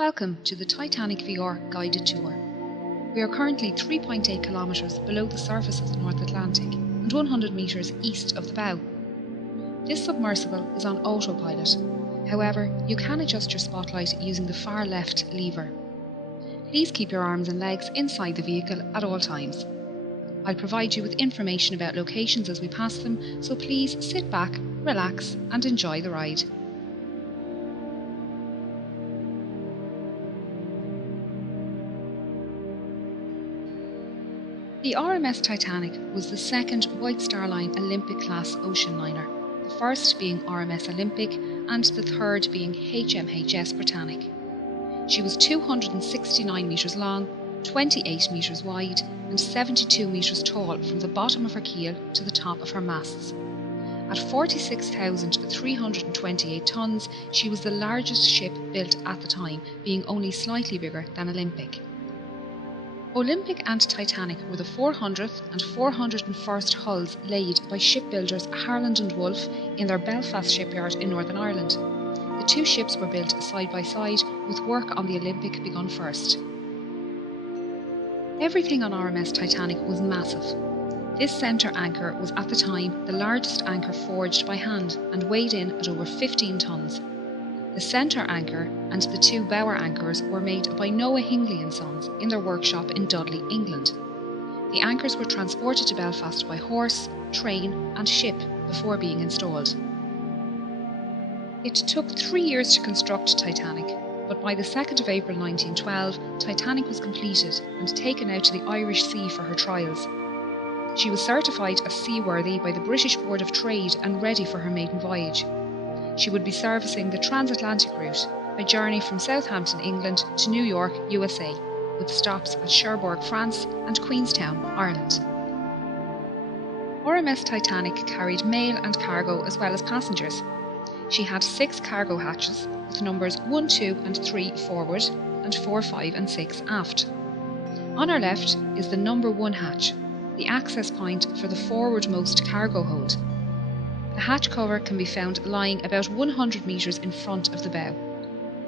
Welcome to the Titanic VR guided tour. We are currently 3.8 kilometres below the surface of the North Atlantic and 100 metres east of the bow. This submersible is on autopilot. However, you can adjust your spotlight using the far left lever. Please keep your arms and legs inside the vehicle at all times. I'll provide you with information about locations as we pass them, so please sit back, relax and enjoy the ride. The RMS Titanic was the second White Star Line Olympic-class ocean liner, the first being RMS Olympic and the third being HMHS Britannic. She was 269 metres long, 28 metres wide and 72 metres tall from the bottom of her keel to the top of her masts. At 46,328 tonnes, she was the largest ship built at the time, being only slightly bigger than Olympic. Olympic and Titanic were the 400th and 401st hulls laid by shipbuilders Harland and Wolff in their Belfast shipyard in Northern Ireland. The two ships were built side by side, with work on the Olympic begun first. Everything on RMS Titanic was massive. This centre anchor was at the time the largest anchor forged by hand and weighed in at over 15 tonnes. The centre anchor and the two bower anchors were made by Noah Hingley and Sons in their workshop in Dudley, England. The anchors were transported to Belfast by horse, train and ship before being installed. It took 3 years to construct Titanic, but by the 2nd of April 1912, Titanic was completed and taken out to the Irish Sea for her trials. She was certified as seaworthy by the British Board of Trade and ready for her maiden voyage. She would be servicing the transatlantic route, a journey from Southampton, England to New York, USA, with stops at Cherbourg, France and Queenstown, Ireland. RMS Titanic carried mail and cargo as well as passengers. She had 6 cargo hatches with numbers 1, 2 and 3 forward and 4, 5 and 6 aft. On her left is the number 1 hatch, the access point for the forwardmost cargo hold. The hatch cover can be found lying about 100 metres in front of the bow.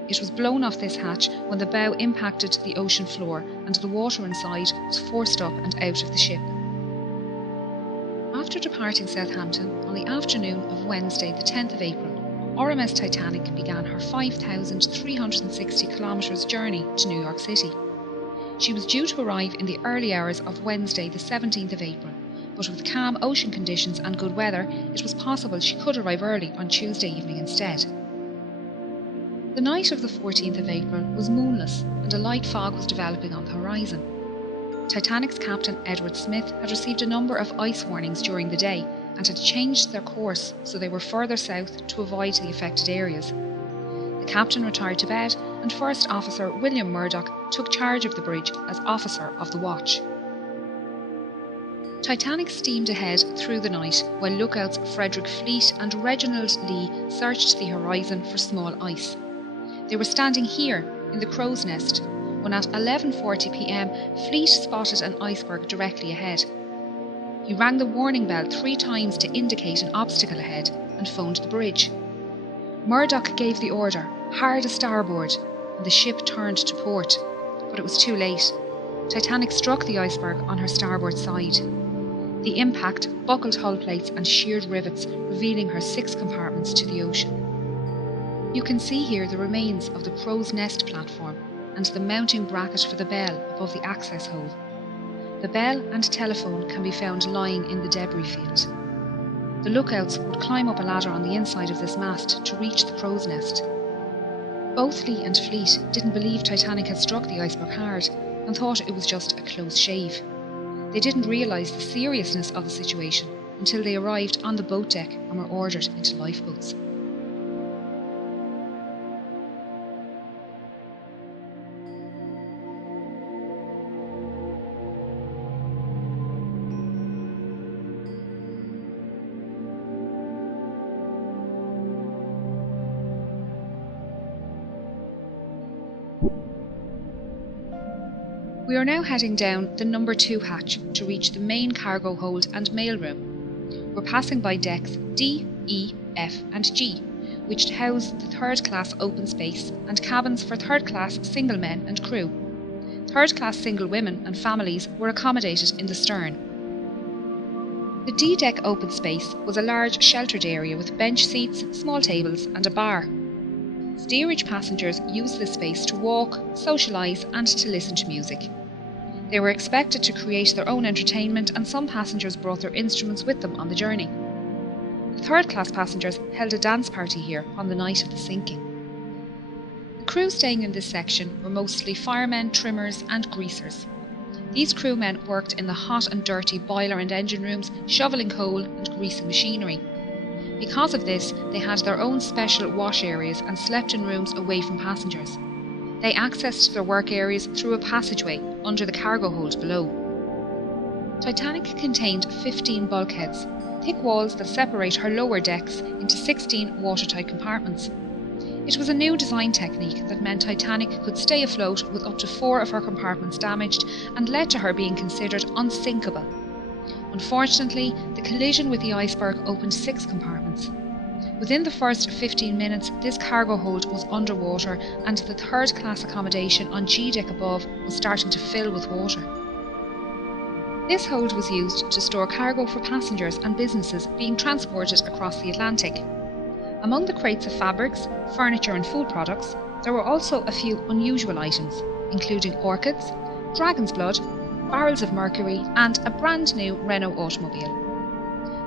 It was blown off this hatch when the bow impacted the ocean floor and the water inside was forced up and out of the ship. After departing Southampton on the afternoon of Wednesday the 10th of April, RMS Titanic began her 5,360 kilometres journey to New York City. She was due to arrive in the early hours of Wednesday the 17th of April, but with calm ocean conditions and good weather, it was possible she could arrive early on Tuesday evening instead. The night of the 14th of April was moonless and a light fog was developing on the horizon. Titanic's captain Edward Smith had received a number of ice warnings during the day and had changed their course so they were further south to avoid the affected areas. The captain retired to bed and First Officer William Murdoch took charge of the bridge as Officer of the Watch. Titanic steamed ahead through the night while lookouts Frederick Fleet and Reginald Lee searched the horizon for small ice. They were standing here in the crow's nest when at 11:40 p.m. Fleet spotted an iceberg directly ahead. He rang the warning bell 3 times to indicate an obstacle ahead and phoned the bridge. Murdoch gave the order, hard a starboard, and the ship turned to port, but it was too late. Titanic struck the iceberg on her starboard side. The impact buckled hull plates and sheared rivets, revealing her 6 compartments to the ocean. You can see here the remains of the crow's nest platform and the mounting bracket for the bell above the access hole. The bell and telephone can be found lying in the debris field. The lookouts would climb up a ladder on the inside of this mast to reach the crow's nest. Both Lee and Fleet didn't believe Titanic had struck the iceberg hard and thought it was just a close shave. They didn't realise the seriousness of the situation until they arrived on the boat deck and were ordered into lifeboats. We are now heading down the number 2 hatch to reach the main cargo hold and mailroom. We're passing by decks D, E, F and G, which housed the third-class open space and cabins for third-class single men and crew. Third-class single women and families were accommodated in the stern. The D-deck open space was a large sheltered area with bench seats, small tables and a bar. Steerage passengers used this space to walk, socialise and to listen to music. They were expected to create their own entertainment, and some passengers brought their instruments with them on the journey. The third-class passengers held a dance party here on the night of the sinking. The crew staying in this section were mostly firemen, trimmers and greasers. These crewmen worked in the hot and dirty boiler and engine rooms, shovelling coal and greasing machinery. Because of this, they had their own special wash areas and slept in rooms away from passengers. They accessed their work areas through a passageway under the cargo hold below. Titanic contained 15 bulkheads, thick walls that separate her lower decks into 16 watertight compartments. It was a new design technique that meant Titanic could stay afloat with up to 4 of her compartments damaged, and led to her being considered unsinkable. Unfortunately, the collision with the iceberg opened 6 compartments. Within the first 15 minutes, this cargo hold was underwater, and the third-class accommodation on G-deck above was starting to fill with water. This hold was used to store cargo for passengers and businesses being transported across the Atlantic. Among the crates of fabrics, furniture and food products, there were also a few unusual items, including orchids, dragon's blood, barrels of mercury and a brand new Renault automobile.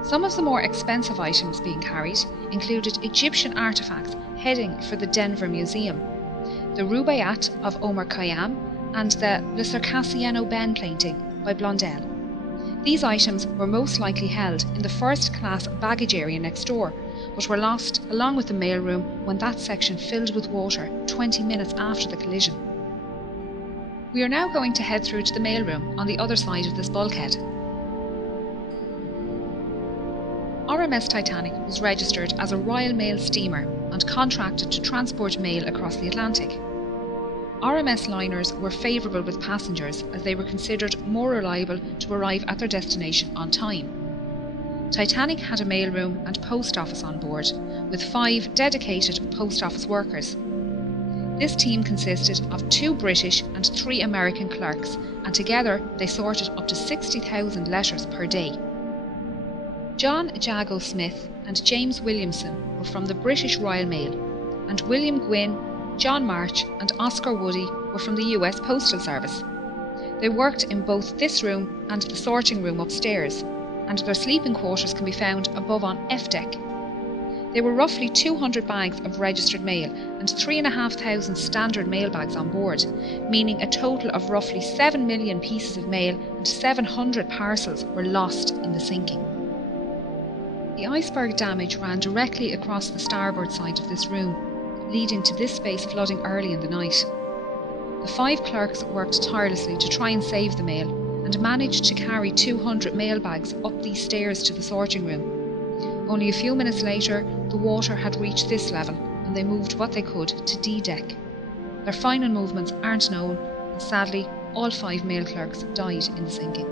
Some of the more expensive items being carried included Egyptian artefacts heading for the Denver Museum, the Rubaiyat of Omar Khayyam and the Le Circassiano Ben painting by Blondel. These items were most likely held in the first-class baggage area next door, but were lost along with the mailroom when that section filled with water 20 minutes after the collision. We are now going to head through to the mailroom on the other side of this bulkhead. RMS Titanic was registered as a Royal Mail steamer and contracted to transport mail across the Atlantic. RMS liners were favourable with passengers as they were considered more reliable to arrive at their destination on time. Titanic had a mailroom and post office on board, with 5 dedicated post office workers. This team consisted of 2 British and 3 American clerks, and together they sorted up to 60,000 letters per day. John Jago Smith and James Williamson were from the British Royal Mail, and William Gwynne, John March and Oscar Woody were from the US Postal Service. They worked in both this room and the sorting room upstairs, and their sleeping quarters can be found above on F deck. There were roughly 200 bags of registered mail and 3,500 standard mail bags on board, meaning a total of roughly 7 million pieces of mail and 700 parcels were lost in the sinking. The iceberg damage ran directly across the starboard side of this room, leading to this space flooding early in the night. The 5 clerks worked tirelessly to try and save the mail, and managed to carry 200 mail bags up these stairs to the sorting room. Only a few minutes later, the water had reached this level, and they moved what they could to D-deck. Their final movements aren't known, and sadly, all 5 mail clerks died in the sinking.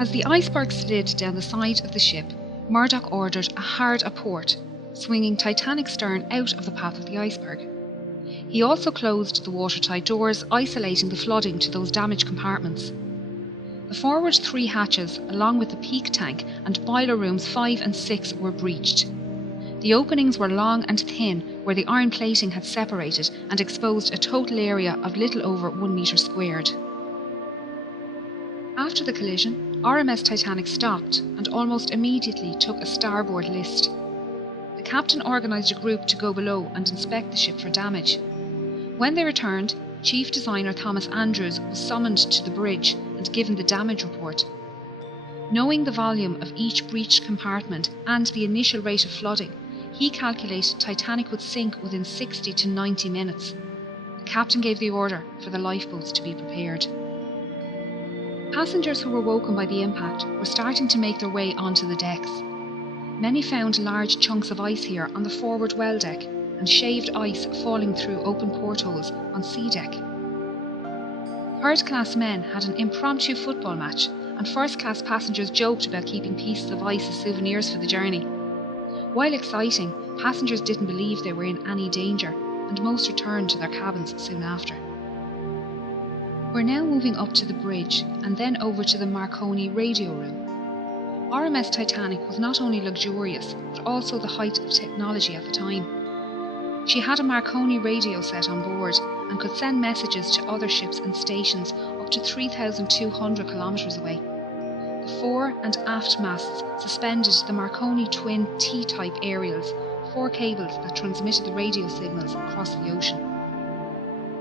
As the iceberg slid down the side of the ship, Murdoch ordered a hard aport, swinging Titanic's stern out of the path of the iceberg. He also closed the watertight doors, isolating the flooding to those damaged compartments. The forward 3 hatches, along with the peak tank and boiler rooms 5 and 6, were breached. The openings were long and thin, where the iron plating had separated and exposed a total area of little over 1 metre squared. After the collision, RMS Titanic stopped and almost immediately took a starboard list. The captain organised a group to go below and inspect the ship for damage. When they returned, Chief Designer Thomas Andrews was summoned to the bridge and given the damage report. Knowing the volume of each breached compartment and the initial rate of flooding, he calculated Titanic would sink within 60 to 90 minutes. The captain gave the order for the lifeboats to be prepared. Passengers who were woken by the impact were starting to make their way onto the decks. Many found large chunks of ice here on the forward well deck and shaved ice falling through open portholes on sea deck. Third-class men had an impromptu football match, and first-class passengers joked about keeping pieces of ice as souvenirs for the journey. While exciting, passengers didn't believe they were in any danger, and most returned to their cabins soon after. We're now moving up to the bridge and then over to the Marconi radio room. RMS Titanic was not only luxurious, but also the height of technology at the time. She had a Marconi radio set on board and could send messages to other ships and stations up to 3,200 kilometres away. The fore and aft masts suspended the Marconi twin T-type aerials, 4 cables that transmitted the radio signals across the ocean.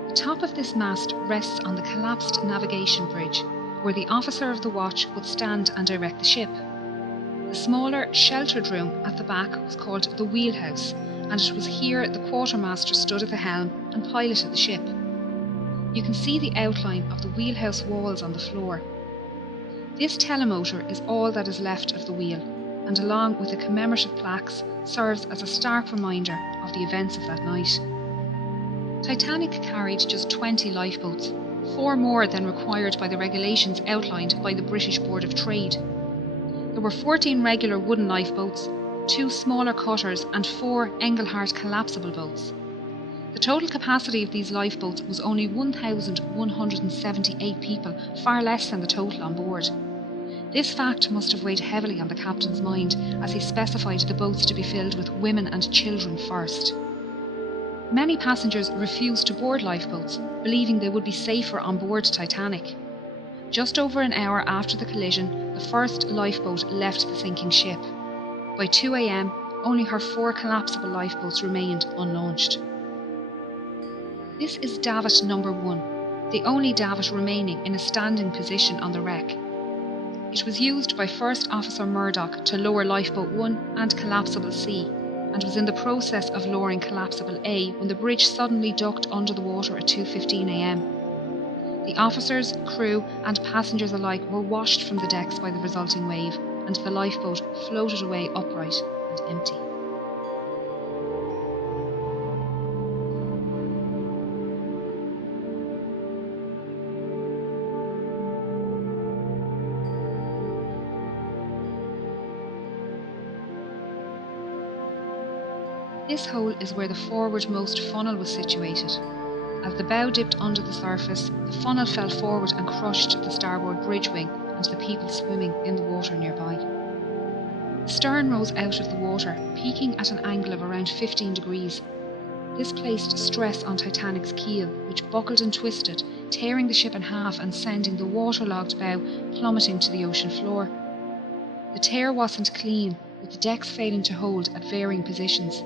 The top of this mast rests on the collapsed navigation bridge, where the officer of the watch would stand and direct the ship. The smaller, sheltered room at the back was called the wheelhouse, and it was here the quartermaster stood at the helm and piloted the ship. You can see the outline of the wheelhouse walls on the floor. This telemotor is all that is left of the wheel, and along with the commemorative plaques, serves as a stark reminder of the events of that night. Titanic carried just 20 lifeboats, 4 more than required by the regulations outlined by the British Board of Trade. There were 14 regular wooden lifeboats, 2 smaller cutters and 4 Engelhart collapsible boats. The total capacity of these lifeboats was only 1,178 people, far less than the total on board. This fact must have weighed heavily on the captain's mind as he specified the boats to be filled with women and children first. Many passengers refused to board lifeboats, believing they would be safer on board Titanic. Just over an hour after the collision, the first lifeboat left the sinking ship. By 2 a.m, only her 4 collapsible lifeboats remained unlaunched. This is davit number 1, the only davit remaining in a standing position on the wreck. It was used by First Officer Murdoch to lower lifeboat 1 and collapsible C, and was in the process of lowering collapsible A when the bridge suddenly ducked under the water at 2:15 a.m. The officers, crew and passengers alike were washed from the decks by the resulting wave, and the lifeboat floated away upright and empty. This hole is where the forwardmost funnel was situated. As the bow dipped under the surface, the funnel fell forward and crushed the starboard bridge wing and the people swimming in the water nearby. The stern rose out of the water, peaking at an angle of around 15 degrees. This placed stress on Titanic's keel, which buckled and twisted, tearing the ship in half and sending the waterlogged bow plummeting to the ocean floor. The tear wasn't clean, with the decks failing to hold at varying positions.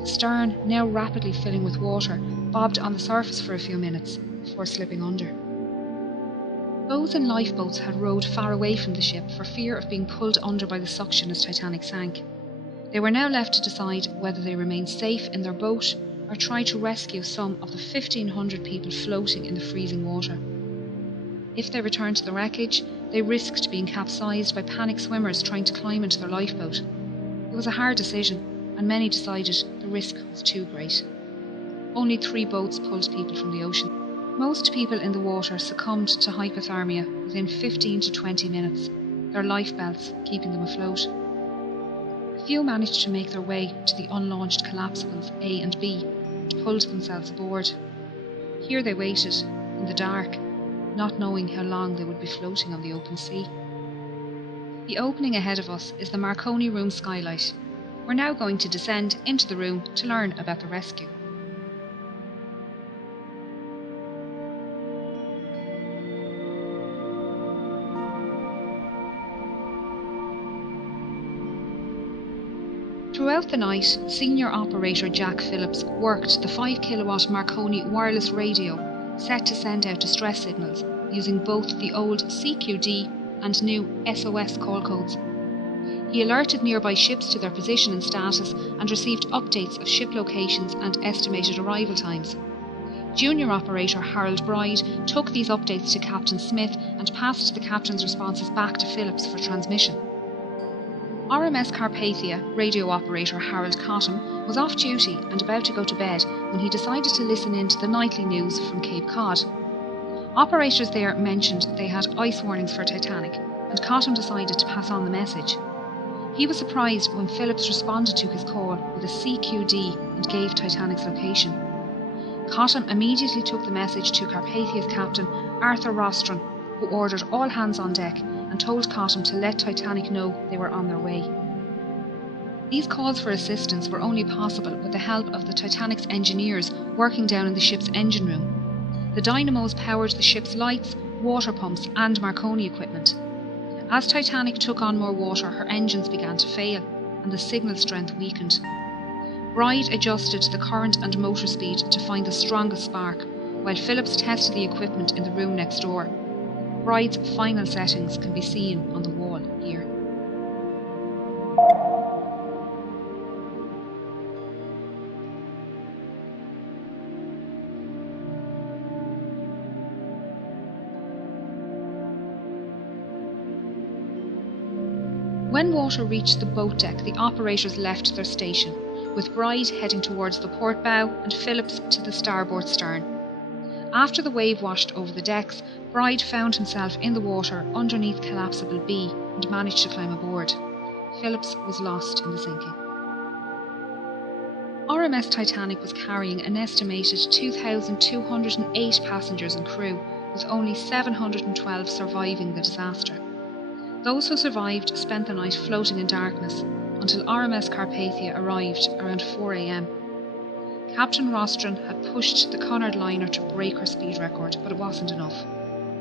The stern, now rapidly filling with water, bobbed on the surface for a few minutes before slipping under. Those in lifeboats had rowed far away from the ship for fear of being pulled under by the suction as Titanic sank. They were now left to decide whether they remained safe in their boat or try to rescue some of the 1,500 people floating in the freezing water. If they returned to the wreckage, they risked being capsized by panicked swimmers trying to climb into their lifeboat. It was a hard decision, and many decided the risk was too great. Only 3 boats pulled people from the ocean. Most people in the water succumbed to hypothermia within 15 to 20 minutes, their lifebelts keeping them afloat. A few managed to make their way to the unlaunched collapsibles A and B and pulled themselves aboard. Here they waited, in the dark, not knowing how long they would be floating on the open sea. The opening ahead of us is the Marconi room skylight. We're now going to descend into the room to learn about the rescue. Throughout the night, Senior Operator Jack Phillips worked the 5 kilowatt Marconi wireless radio set to send out distress signals using both the old CQD and new SOS call codes. He alerted nearby ships to their position and status and received updates of ship locations and estimated arrival times. Junior operator Harold Bride took these updates to Captain Smith and passed the captain's responses back to Phillips for transmission. RMS Carpathia radio operator Harold Cottam was off duty and about to go to bed when he decided to listen in to the nightly news from Cape Cod. Operators there mentioned they had ice warnings for Titanic, and Cottam decided to pass on the message. He was surprised when Phillips responded to his call with a CQD and gave Titanic's location. Cottam immediately took the message to Carpathia's captain, Arthur Rostron, who ordered all hands on deck and told Cottam to let Titanic know they were on their way. These calls for assistance were only possible with the help of the Titanic's engineers working down in the ship's engine room. The dynamos powered the ship's lights, water pumps and Marconi equipment. As Titanic took on more water, her engines began to fail and the signal strength weakened. Bride adjusted the current and motor speed to find the strongest spark, while Phillips tested the equipment in the room next door. Bride's final settings can be seen on the wall here. When water reached the boat deck, the operators left their station, with Bride heading towards the port bow and Phillips to the starboard stern. After the wave washed over the decks, Bride found himself in the water underneath collapsible B and managed to climb aboard. Phillips was lost in the sinking. RMS Titanic was carrying an estimated 2,208 passengers and crew, with only 712 surviving the disaster. Those who survived spent the night floating in darkness until RMS Carpathia arrived around 4 a.m. Captain Rostron had pushed the Cunard liner to break her speed record, but it wasn't enough.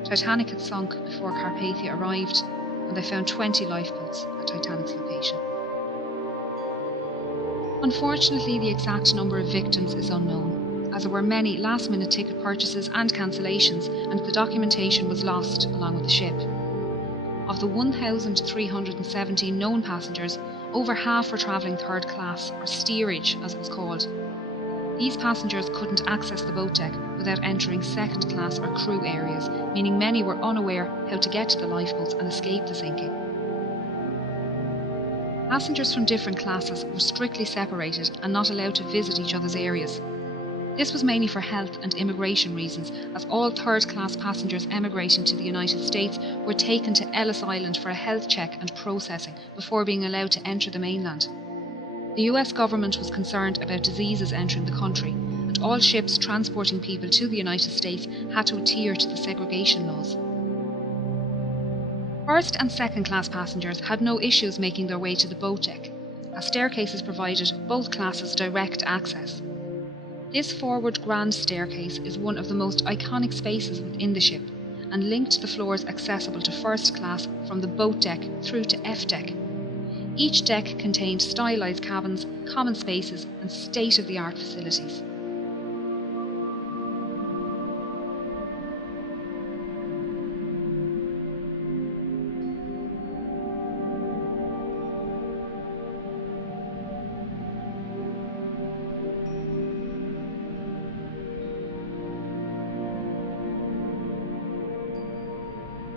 Titanic had sunk before Carpathia arrived, and they found 20 lifeboats at Titanic's location. Unfortunately, the exact number of victims is unknown, as there were many last-minute ticket purchases and cancellations, and the documentation was lost along with the ship. Of the 1,317 known passengers, over half were travelling third class, or steerage as it was called. These passengers couldn't access the boat deck without entering second class or crew areas, meaning many were unaware how to get to the lifeboats and escape the sinking. Passengers from different classes were strictly separated and not allowed to visit each other's areas. This was mainly for health and immigration reasons, as all third-class passengers emigrating to the United States were taken to Ellis Island for a health check and processing before being allowed to enter the mainland. The US government was concerned about diseases entering the country, and all ships transporting people to the United States had to adhere to the segregation laws. First and second-class passengers had no issues making their way to the boat deck, as staircases provided both classes direct access. This forward grand staircase is one of the most iconic spaces within the ship and linked the floors accessible to first class from the boat deck through to F deck. Each deck contained stylised cabins, common spaces and state-of-the-art facilities.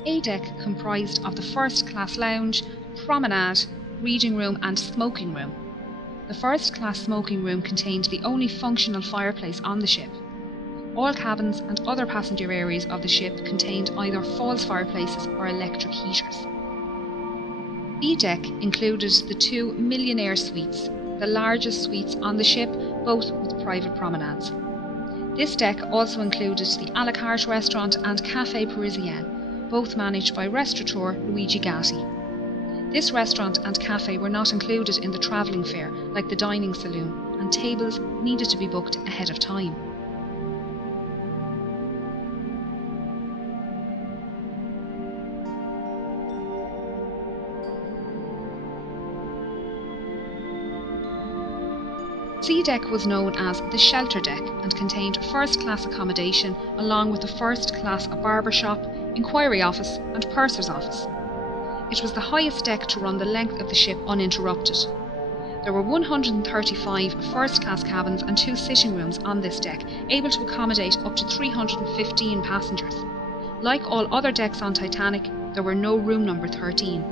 A deck comprised of the first class lounge, promenade, reading room and smoking room. The first class smoking room contained the only functional fireplace on the ship. All cabins and other passenger areas of the ship contained either false fireplaces or electric heaters. B deck included the 2 millionaire suites, the largest suites on the ship, both with private promenades. This deck also included the a la carte restaurant and Café Parisien, both managed by restaurateur Luigi Gatti. This restaurant and cafe were not included in the travelling fare like the dining saloon, and tables needed to be booked ahead of time. C deck was known as the shelter deck and contained first class accommodation along with the first class barber shop, inquiry office and purser's office. It was the highest deck to run the length of the ship uninterrupted. There were 135 first-class cabins and 2 sitting rooms on this deck, able to accommodate up to 315 passengers. Like all other decks on Titanic, there were no room number 13.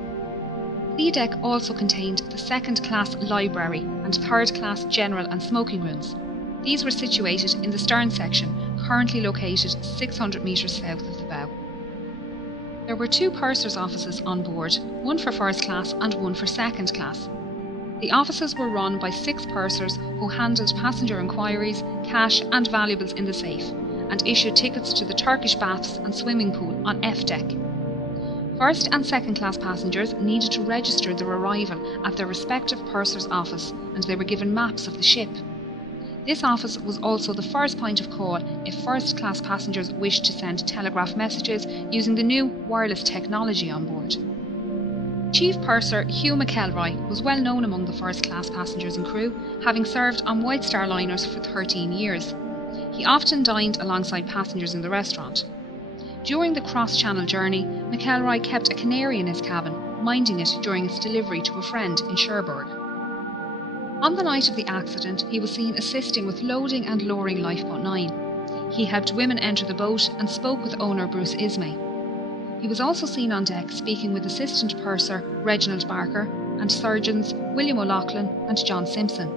The deck also contained the second-class library and third-class general and smoking rooms. These were situated in the stern section, currently located 600 metres south of the bow. There were 2 purser's offices on board, one for first class and one for second class. The offices were run by 6 pursers who handled passenger inquiries, cash and valuables in the safe, and issued tickets to the Turkish baths and swimming pool on F deck. First and second class passengers needed to register their arrival at their respective purser's office, and they were given maps of the ship. This office was also the first point of call if first class passengers wished to send telegraph messages using the new wireless technology on board. Chief Purser Hugh McElroy was well known among the first-class passengers and crew, having served on White Star liners for 13 years. He often dined alongside passengers in the restaurant. During the cross-channel journey, McElroy kept a canary in his cabin, minding it during its delivery to a friend in Cherbourg. On the night of the accident, he was seen assisting with loading and lowering Lifeboat 9. He helped women enter the boat and spoke with owner Bruce Ismay. He was also seen on deck speaking with Assistant Purser Reginald Barker and surgeons William O'Loughlin and John Simpson.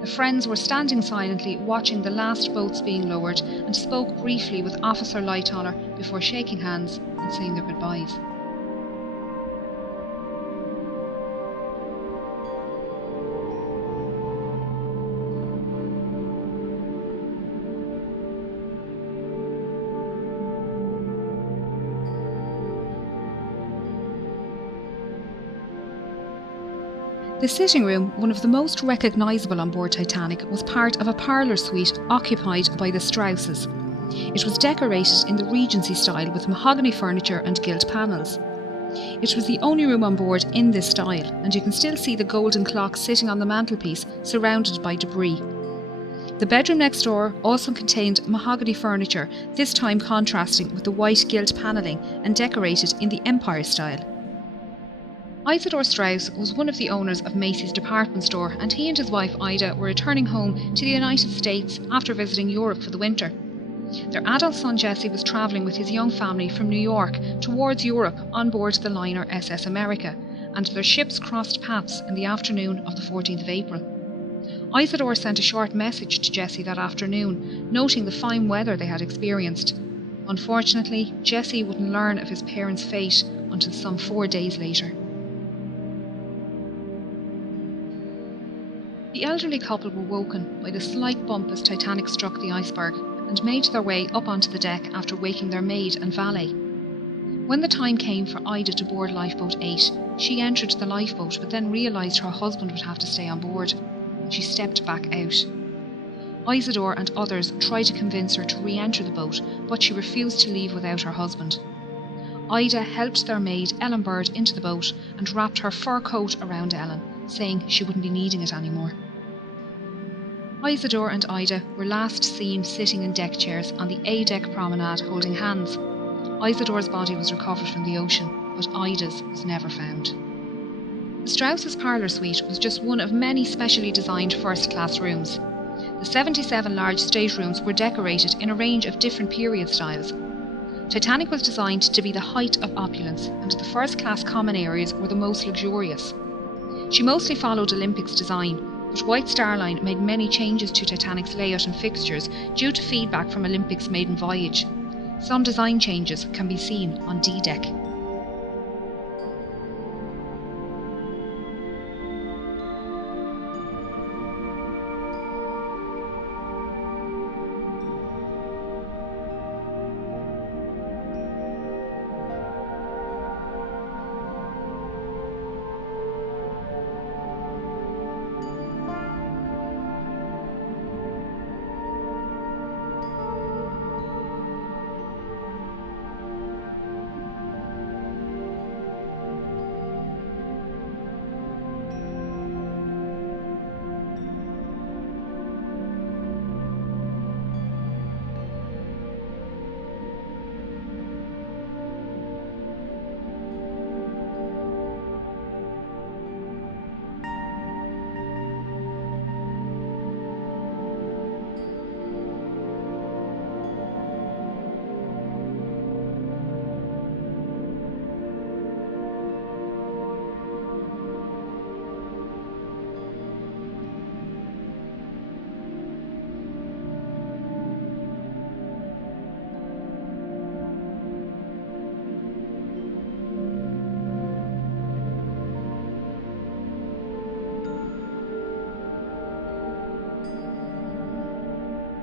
The friends were standing silently watching the last boats being lowered and spoke briefly with Officer Lightoller before shaking hands and saying their goodbyes. The sitting room, one of the most recognisable on board Titanic, was part of a parlour suite occupied by the Strausses. It was decorated in the Regency style with mahogany furniture and gilt panels. It was the only room on board in this style, and you can still see the golden clock sitting on the mantelpiece, surrounded by debris. The bedroom next door also contained mahogany furniture, this time contrasting with the white gilt panelling and decorated in the Empire style. Isidore Strauss was one of the owners of Macy's department store, and he and his wife Ida were returning home to the United States after visiting Europe for the winter. Their adult son Jesse was travelling with his young family from New York towards Europe on board the liner SS America, and their ships crossed paths in the afternoon of the 14th of April. Isidore sent a short message to Jesse that afternoon, noting the fine weather they had experienced. Unfortunately, Jesse wouldn't learn of his parents' fate until some 4 days later. The elderly couple were woken by the slight bump as Titanic struck the iceberg and made their way up onto the deck after waking their maid and valet. When the time came for Ida to board Lifeboat 8, she entered the lifeboat but then realised her husband would have to stay on board. She stepped back out. Isidore and others tried to convince her to re-enter the boat, but she refused to leave without her husband. Ida helped their maid Ellen Bird into the boat and wrapped her fur coat around Ellen, saying she wouldn't be needing it anymore. Isidore and Ida were last seen sitting in deck chairs on the A-deck promenade holding hands. Isidore's body was recovered from the ocean, but Ida's was never found. The Strausses' parlour suite was just one of many specially designed first-class rooms. The 77 large staterooms were decorated in a range of different period styles. Titanic was designed to be the height of opulence, and the first-class common areas were the most luxurious. She mostly followed Olympic's design, but White Star Line made many changes to Titanic's layout and fixtures due to feedback from Olympic's maiden voyage. Some design changes can be seen on D-deck.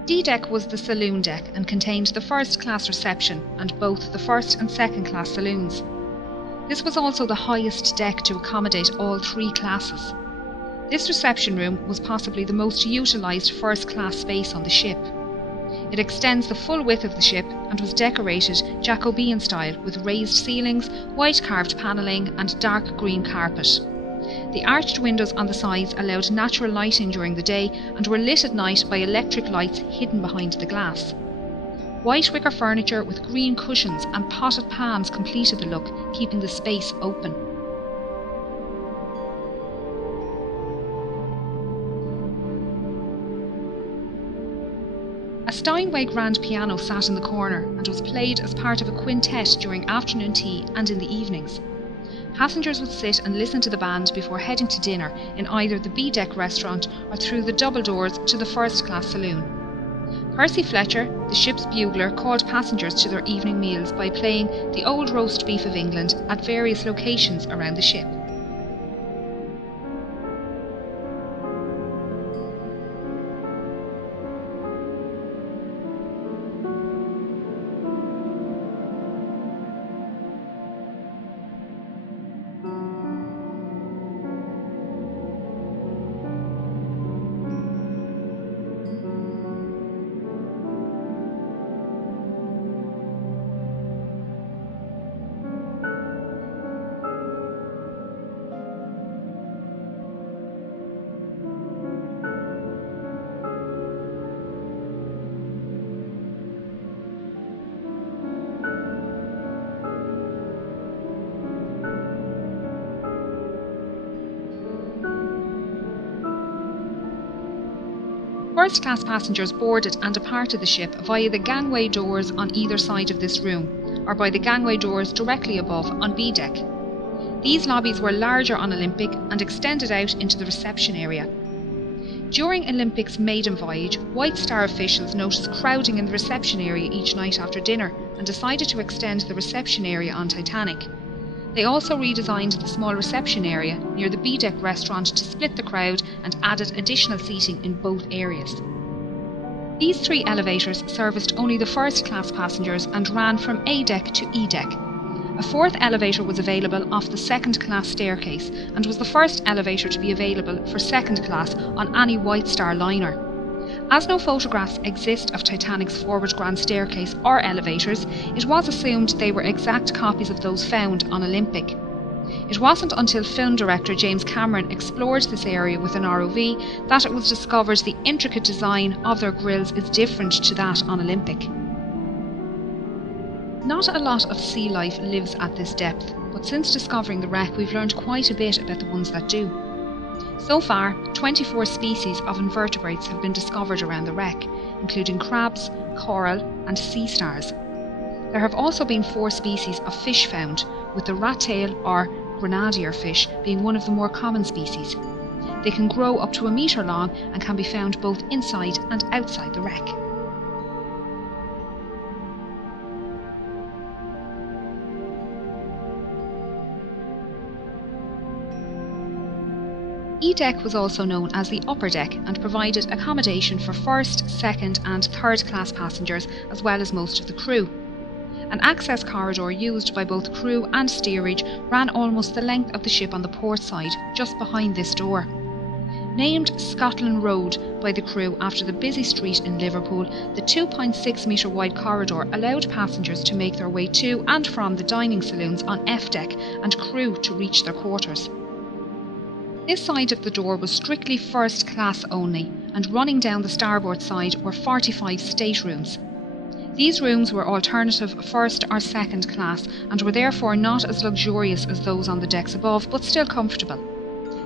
D deck was the saloon deck and contained the first class reception and both the first and second class saloons. This was also the highest deck to accommodate all three classes. This reception room was possibly the most utilised first class space on the ship. It extends the full width of the ship and was decorated Jacobean style with raised ceilings, white carved panelling and dark green carpet. The arched windows on the sides allowed natural lighting during the day and were lit at night by electric lights hidden behind the glass. White wicker furniture with green cushions and potted palms completed the look, keeping the space open. A Steinway grand piano sat in the corner and was played as part of a quintet during afternoon tea and in the evenings. Passengers would sit and listen to the band before heading to dinner in either the B-deck restaurant or through the double doors to the first-class saloon. Percy Fletcher, the ship's bugler, called passengers to their evening meals by playing the Old Roast Beef of England at various locations around the ship. First-class passengers boarded and departed the ship via the gangway doors on either side of this room, or by the gangway doors directly above on B deck. These lobbies were larger on Olympic and extended out into the reception area. During Olympic's maiden voyage, White Star officials noticed crowding in the reception area each night after dinner and decided to extend the reception area on Titanic. They also redesigned the small reception area near the B-deck restaurant to split the crowd and added additional seating in both areas. These three elevators serviced only the first-class passengers and ran from A-deck to E-deck. A fourth elevator was available off the second-class staircase and was the first elevator to be available for second class on any White Star liner. As no photographs exist of Titanic's forward grand staircase or elevators, it was assumed they were exact copies of those found on Olympic. It wasn't until film director James Cameron explored this area with an ROV that it was discovered the intricate design of their grilles is different to that on Olympic. Not a lot of sea life lives at this depth, but since discovering the wreck we've learned quite a bit about the ones that do. So far, 24 species of invertebrates have been discovered around the wreck, including crabs, coral and sea stars. There have also been 4 species of fish found, with the rat-tail or grenadier fish being one of the more common species. They can grow up to 1 metre long and can be found both inside and outside the wreck. E-deck was also known as the upper deck and provided accommodation for first, second and third class passengers as well as most of the crew. An access corridor used by both crew and steerage ran almost the length of the ship on the port side, just behind this door. Named Scotland Road by the crew after the busy street in Liverpool, the 2.6 metre wide corridor allowed passengers to make their way to and from the dining saloons on F deck and crew to reach their quarters. This side of the door was strictly first class only, and running down the starboard side were 45 staterooms. These rooms were alternative first or second class and were therefore not as luxurious as those on the decks above, but still comfortable.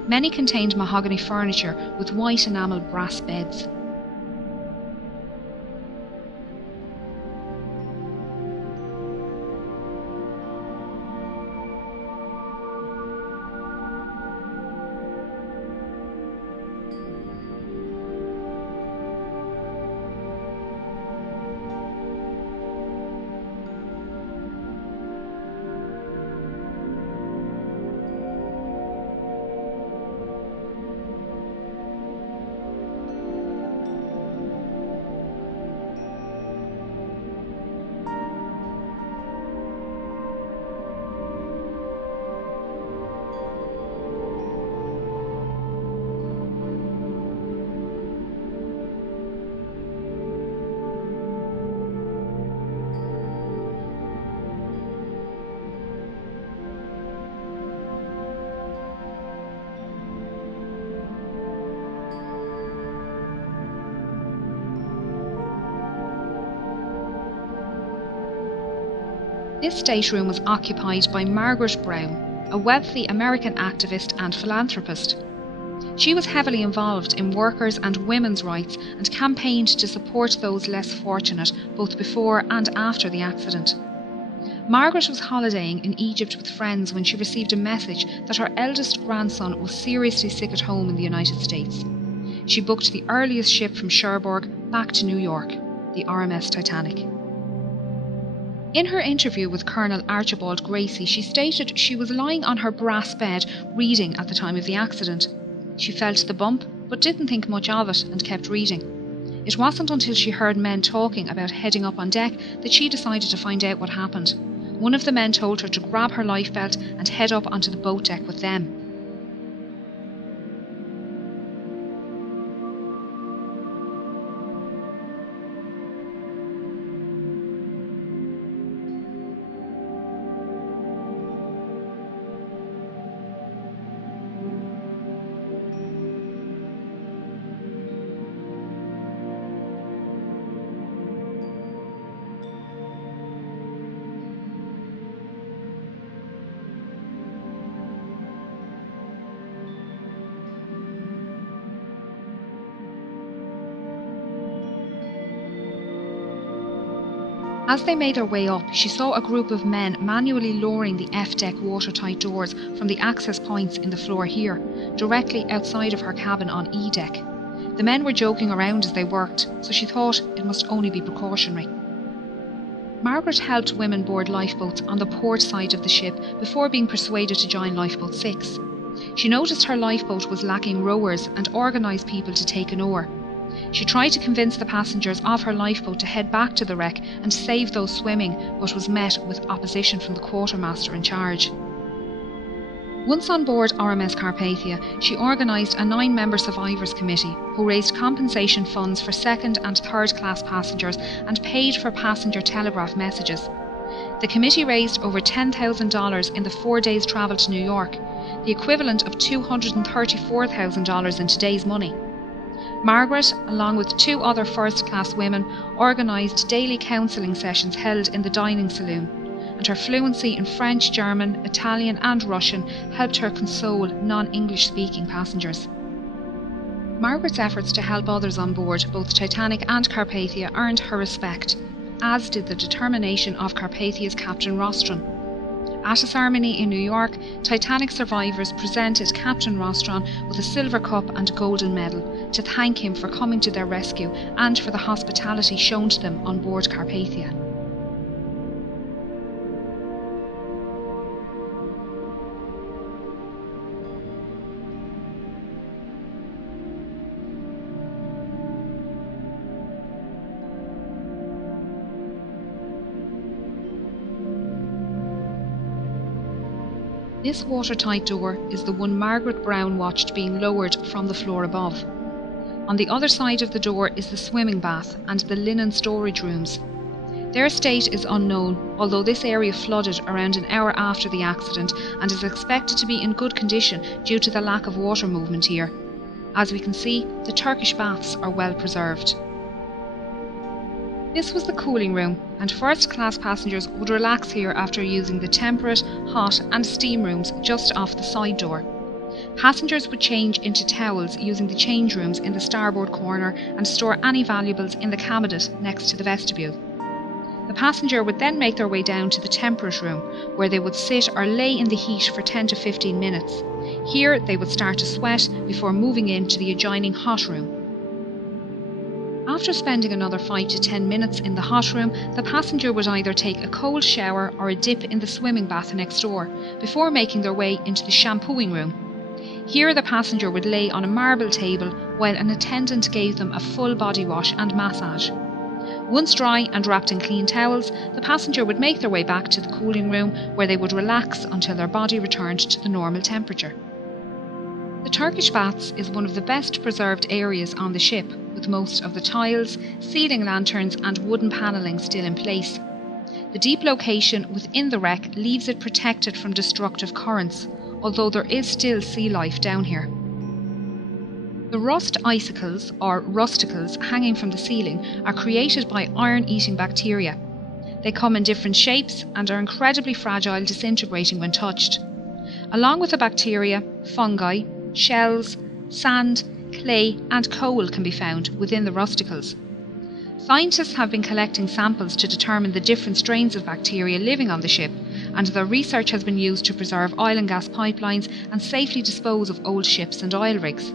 Many contained mahogany furniture with white enamel brass beds. This stateroom was occupied by Margaret Brown, a wealthy American activist and philanthropist. She was heavily involved in workers' and women's rights and campaigned to support those less fortunate both before and after the accident. Margaret was holidaying in Egypt with friends when she received a message that her eldest grandson was seriously sick at home in the United States. She booked the earliest ship from Cherbourg back to New York, the RMS Titanic. In her interview with Colonel Archibald Gracie, she stated she was lying on her brass bed reading at the time of the accident. She felt the bump, but didn't think much of it and kept reading. It wasn't until she heard men talking about heading up on deck that she decided to find out what happened. One of the men told her to grab her lifebelt and head up onto the boat deck with them. As they made their way up, she saw a group of men manually lowering the F-deck watertight doors from the access points in the floor here, directly outside of her cabin on E-deck. The men were joking around as they worked, so she thought it must only be precautionary. Margaret helped women board lifeboats on the port side of the ship before being persuaded to join Lifeboat 6. She noticed her lifeboat was lacking rowers and organised people to take an oar. She tried to convince the passengers of her lifeboat to head back to the wreck and save those swimming, but was met with opposition from the quartermaster in charge. Once on board RMS Carpathia, she organised a 9-member survivors committee who raised compensation funds for second and third class passengers and paid for passenger telegraph messages. The committee raised over $10,000 in the 4 days' travel to New York, the equivalent of $234,000 in today's money. Margaret, along with 2 other first-class women, organised daily counselling sessions held in the dining saloon, and her fluency in French, German, Italian and Russian helped her console non-English-speaking passengers. Margaret's efforts to help others on board both Titanic and Carpathia earned her respect, as did the determination of Carpathia's Captain Rostron. At a ceremony in New York, Titanic survivors presented Captain Rostron with a silver cup and golden medal to thank him for coming to their rescue and for the hospitality shown to them on board Carpathia. This watertight door is the one Margaret Brown watched being lowered from the floor above. On the other side of the door is the swimming bath and the linen storage rooms. Their state is unknown, although this area flooded around an hour after the accident and is expected to be in good condition due to the lack of water movement here. As we can see, the Turkish baths are well preserved. This was the cooling room, and first-class passengers would relax here after using the temperate, hot and steam rooms just off the side door. Passengers would change into towels using the change rooms in the starboard corner and store any valuables in the cabinet next to the vestibule. The passenger would then make their way down to the temperate room, where they would sit or lay in the heat for 10 to 15 minutes. Here they would start to sweat before moving into the adjoining hot room. After spending another 5 to 10 minutes in the hot room, the passenger would either take a cold shower or a dip in the swimming bath next door, before making their way into the shampooing room. Here the passenger would lay on a marble table while an attendant gave them a full body wash and massage. Once dry and wrapped in clean towels, the passenger would make their way back to the cooling room, where they would relax until their body returned to the normal temperature. The Turkish baths is one of the best preserved areas on the ship, with most of the tiles, ceiling lanterns and wooden panelling still in place. The deep location within the wreck leaves it protected from destructive currents, although there is still sea life down here. The rust icicles, or rusticles, hanging from the ceiling are created by iron-eating bacteria. They come in different shapes and are incredibly fragile, disintegrating when touched. Along with the bacteria, fungi, shells, sand, clay and coal can be found within the rusticles. Scientists have been collecting samples to determine the different strains of bacteria living on the ship, and their research has been used to preserve oil and gas pipelines and safely dispose of old ships and oil rigs.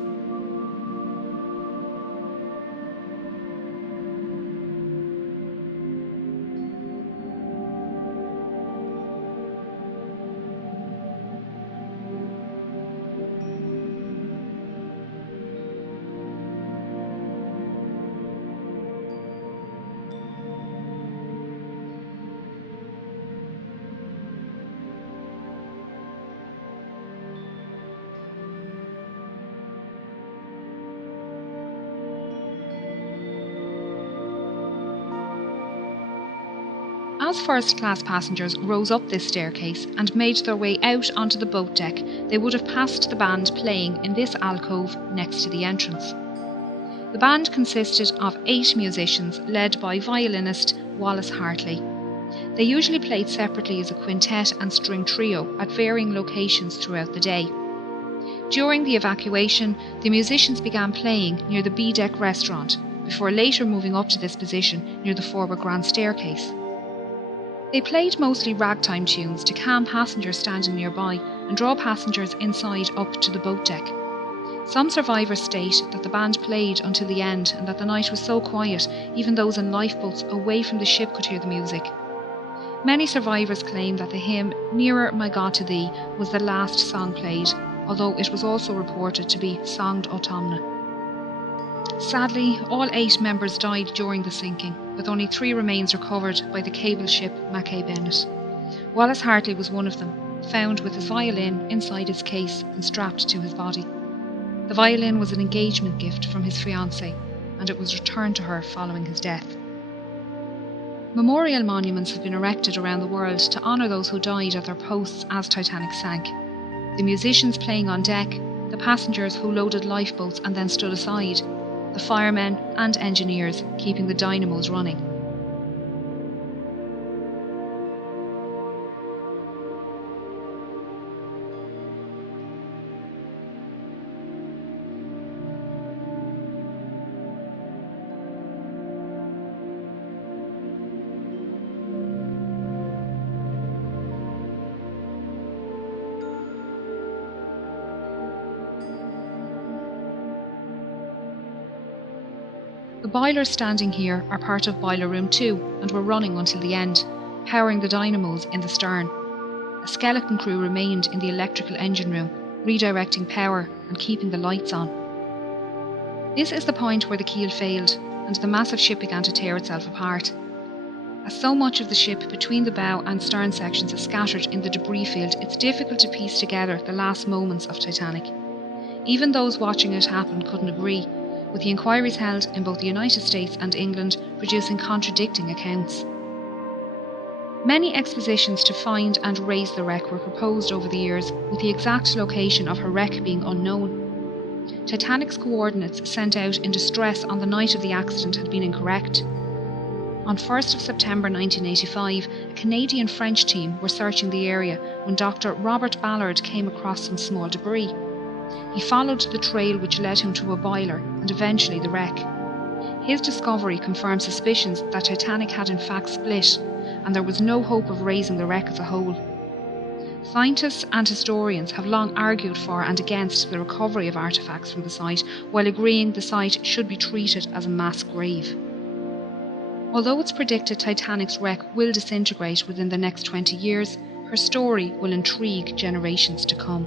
As first-class passengers rose up this staircase and made their way out onto the boat deck, they would have passed the band playing in this alcove next to the entrance. The band consisted of 8 musicians led by violinist Wallace Hartley. They usually played separately as a quintet and string trio at varying locations throughout the day. During the evacuation, the musicians began playing near the B-deck restaurant, before later moving up to this position near the forward grand staircase. They played mostly ragtime tunes to calm passengers standing nearby and draw passengers inside up to the boat deck. Some survivors state that the band played until the end and that the night was so quiet, even those in lifeboats away from the ship could hear the music. Many survivors claim that the hymn "Nearer My God to Thee" was the last song played, although it was also reported to be "Songed Autumna." Sadly, all 8 members died during the sinking, with only 3 remains recovered by the cable ship Mackay Bennett. Wallace Hartley was one of them, found with his violin inside its case and strapped to his body. The violin was an engagement gift from his fiancée, and it was returned to her following his death. Memorial monuments have been erected around the world to honour those who died at their posts as Titanic sank. The musicians playing on deck, the passengers who loaded lifeboats and then stood aside, the firemen and engineers keeping the dynamos running. The boilers standing here are part of Boiler Room 2 and were running until the end, powering the dynamos in the stern. A skeleton crew remained in the electrical engine room, redirecting power and keeping the lights on. This is the point where the keel failed and the massive ship began to tear itself apart. As so much of the ship between the bow and stern sections is scattered in the debris field, it's difficult to piece together the last moments of Titanic. Even those watching it happen couldn't agree, with the inquiries held in both the United States and England producing contradicting accounts. Many expositions to find and raise the wreck were proposed over the years, with the exact location of her wreck being unknown. Titanic's coordinates sent out in distress on the night of the accident had been incorrect. On 1st of September 1985, a Canadian-French team were searching the area when Dr. Robert Ballard came across some small debris. He followed the trail which led him to a boiler and eventually the wreck. His discovery confirmed suspicions that Titanic had in fact split, and there was no hope of raising the wreck as a whole. Scientists and historians have long argued for and against the recovery of artefacts from the site, while agreeing the site should be treated as a mass grave. Although it's predicted Titanic's wreck will disintegrate within the next 20 years, her story will intrigue generations to come.